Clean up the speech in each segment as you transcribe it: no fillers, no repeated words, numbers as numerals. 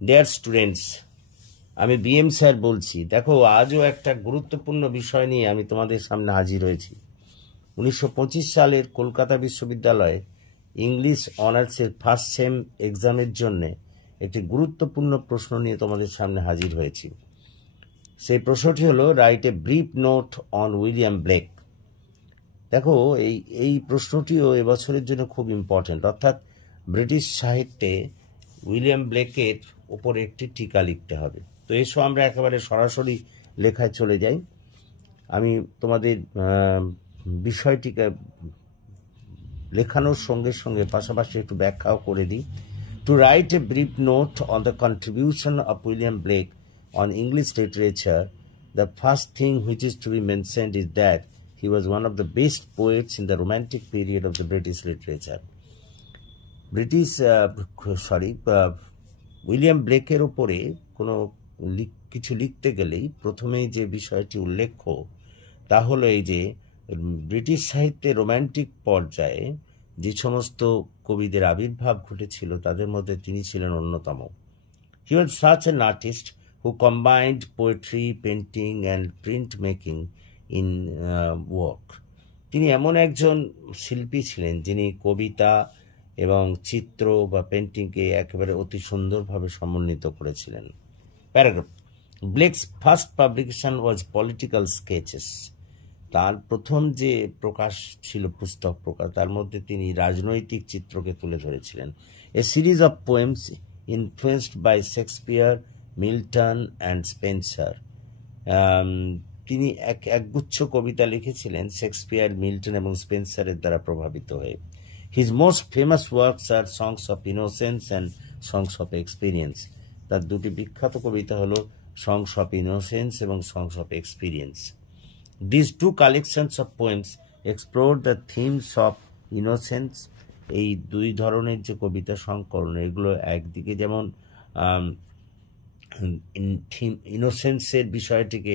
Dear students, আমি BM sir বলছি। দেখো, আজও একটা গুরুত্বপূর্ণ বিষয় নিয়ে আমি তোমাদের সামনে হাজির হয়েছি। 1925 সালের কলকাতা বিশ্ববিদ্যালয়ে ইংলিশ অনার্সের ফার্স্ট সেম এক্সামের জন্য একটি গুরুত্বপূর্ণ প্রশ্ন নিয়ে তোমাদের সামনে হাজির হয়েছি। সেই প্রশ্নটি হলো, right a brief note on William Blake. দেখো, এই প্রশ্নটিও এবছরের জন্য খুব ইম্পর্ট্যান্ট, অর্থাৎ ব্রিটিশ সাহিত্যে উইলিয়াম ব্লেকের ওপরে একটি টিকা লিখতে হবে। তো এসো আমরা একেবারে সরাসরি লেখায় চলে যাই। আমি তোমাদের বিষয়টিকে লেখানোর সঙ্গে সঙ্গে পাশাপাশি একটু ব্যাখ্যাও করে দিই। To write a brief note on the contribution of William Blake on English literature, the first thing which is to be mentioned is that he was one of the best poets in the Romantic period of the British literature. William ব্লেকের উপরে কোনো কিছু লিখতে গেলেই প্রথমেই যে বিষয়টি উল্লেখ্য তা হলো এই যে ব্রিটিশ সাহিত্যে রোম্যান্টিক পর্যায়ে যে সমস্ত কবিদের আবির্ভাব ঘটেছিল তাদের মধ্যে তিনি ছিলেন অন্যতম। He was such an artist who combined poetry, painting and printmaking in work. তিনি এমন একজন শিল্পী ছিলেন যিনি কবিতা এবং চিত্র বা পেন্টিংকে একেবারে অতি সুন্দরভাবে সমন্বিত করেছিলেন। প্যারাগ্রাফ, ব্লেকস ফার্স্ট পাবলিকেশন ওয়াজ পলিটিক্যাল স্কেচেস। তার প্রথম যে প্রকাশ ছিল, পুস্তক প্রকাশ, তার মধ্যে তিনি রাজনৈতিক চিত্রকে তুলে ধরেছিলেন। A series of poems influenced by Shakespeare, Milton and Spenser. তিনি একগুচ্ছ কবিতা লিখেছিলেন শেক্সপিয়ার, মিল্টন এবং স্পেন্সারের দ্বারা প্রভাবিত হয়ে। His most famous works are songs of innocence and songs of experience. তার দুটি বিখ্যাত কবিতা হলো সংস অফ ইনোসেন্স এবং songs of experience. These two collections of poems explore the themes of innocence. এই দুই ধরনের যে কবিতা সংকলন, এগুলো একদিকে যেমন ইনোসেন্সের বিষয়টিকে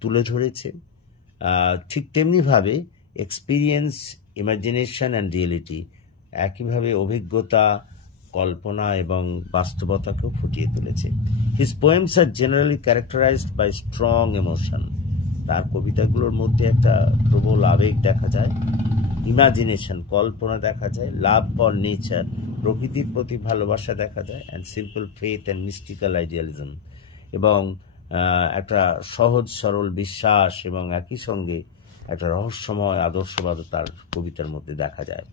তুলে ধরেছে, ঠিক তেমনিভাবে এক্সপিরিয়েন্স, ইমাজিনেশন অ্যান্ড রিয়েলিটি, একইভাবে অভিজ্ঞতা, কল্পনা এবং বাস্তবতাকেও ফুটিয়ে তুলেছে। His poems are generally characterised by strong emotion. তার কবিতাগুলোর মধ্যে একটা প্রবল আবেগ দেখা যায়, ইমাজিনেশন, কল্পনা দেখা যায়, লাভ ফর নেচার, প্রকৃতির প্রতি ভালোবাসা দেখা যায়, and simple faith and mystical idealism, এবং একটা সহজ সরল বিশ্বাস এবং একই সঙ্গে একটা রহস্যময় আদর্শবাদ তার কবিতার মধ্যে দেখা যায়।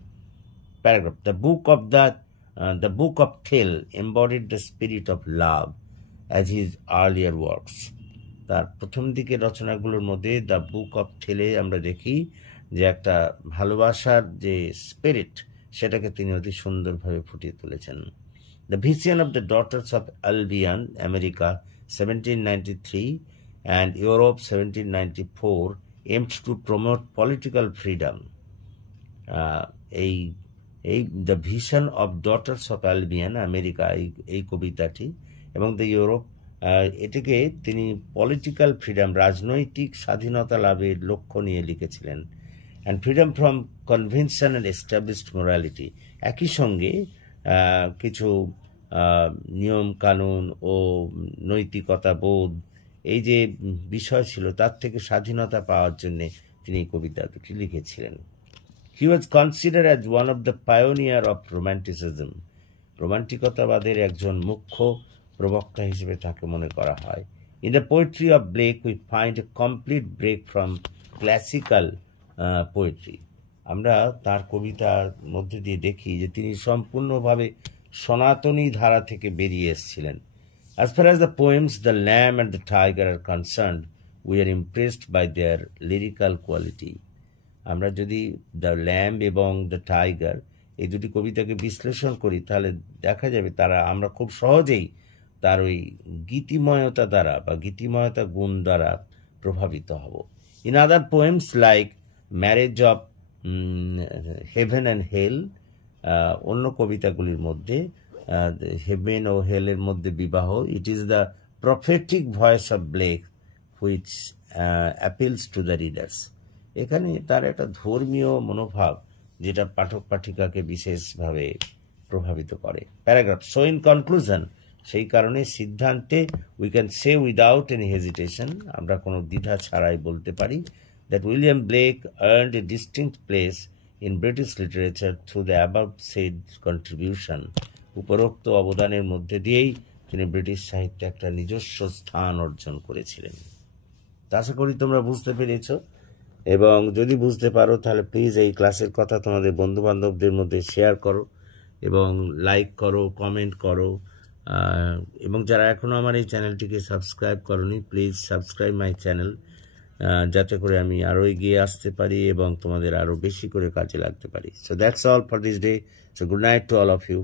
Paragraph, the book of tell embodied the spirit of love as his earlier works. তার প্রথম দিকের রচনাগুলোর মধ্যে দ্য বুক অফ থেলে আমরা দেখি যে একটা ভালোবাসার যে স্পিরিট, সেটাকে তিনি অতি সুন্দরভাবে ফুটিয়ে তুলেছেন। The vision of the daughters of Albion, America 1793 and Europe 1794 aimed to promote political freedom. The vision of daughters of Albion, America, এই কবিতাটি এবং দ্য ইউরোপ, এটিকে তিনি পলিটিক্যাল ফ্রিডম, রাজনৈতিক স্বাধীনতা লাভের লক্ষ্য নিয়ে লিখেছিলেন, and freedom from convention and established morality. একই সঙ্গে কিছু নিয়ম কানুন ও নৈতিকতা বোধ, এই যে বিষয় ছিল, তার থেকে স্বাধীনতা পাওয়ার জন্যে তিনি এই কবিতা দুটি লিখেছিলেন। He was considered as one of the pioneer of romanticism. রোমান্টিকতাবাদের একজন মুখ্য প্রবক্তা হিসেবে তাকে মনে করা হয়। In the poetry of Blake we find a complete break from classical poetry. আমরা তার কবিতার মধ্যে দিয়ে দেখি যে তিনি সম্পূর্ণভাবে সনাতনী ধারা থেকে বেরিয়ে এসেছিলেন। As far as the poems The Lamb and the Tiger are concerned, we are impressed by their lyrical quality. আমরা যদি দ্য ল্যাম্ব এবং দ্য টাইগার এই দুটি কবিতাকে বিশ্লেষণ করি তাহলে দেখা যাবে আমরা খুব সহজেই তার ওই গীতিময়তা দ্বারা বা গীতিময়তা গুণ দ্বারা প্রভাবিত হব। In other poems like marriage of heaven and hell, অন্য কবিতাগুলির মধ্যে হেভেন ও হেলের মধ্যে বিবাহ, it is the prophetic voice of Blake which appeals to the readers. এখানে তার একটা ধর্মীয় মনোভাব যেটা পাঠক পাঠিকাকে বিশেষভাবে প্রভাবিত করে। প্যারাগ্রাফ, সো ইন কনক্লুশন সেই কারণে সিদ্ধান্তে we can say without any hesitation, আমরা কোনো দ্বিধা ছাড়াই বলতে পারি, that William Blake earned a distinct place in British literature through the above said contribution. উপরোক্ত অবদানের মধ্যে দিয়েই তিনি ব্রিটিশ সাহিত্যে একটা নিজস্ব স্থান অর্জন করেছিলেন। আশা করি তোমরা বুঝতে পেরেছ, এবং যদি বুঝতে পারো তাহলে প্লিজ এই ক্লাসের কথা তোমাদের বন্ধুবান্ধবদের মধ্যে শেয়ার করো এবং লাইক করো, কমেন্ট করো, এবং যারা এখনও আমার এই চ্যানেলটিকে সাবস্ক্রাইব করোনি প্লিজ সাবস্ক্রাইব মাই চ্যানেল, যাতে করে আমি আরও এগিয়ে আসতে পারি এবং তোমাদের আরও বেশি করে কাজে লাগতে পারি। So that's all for this day. So good night to all of you.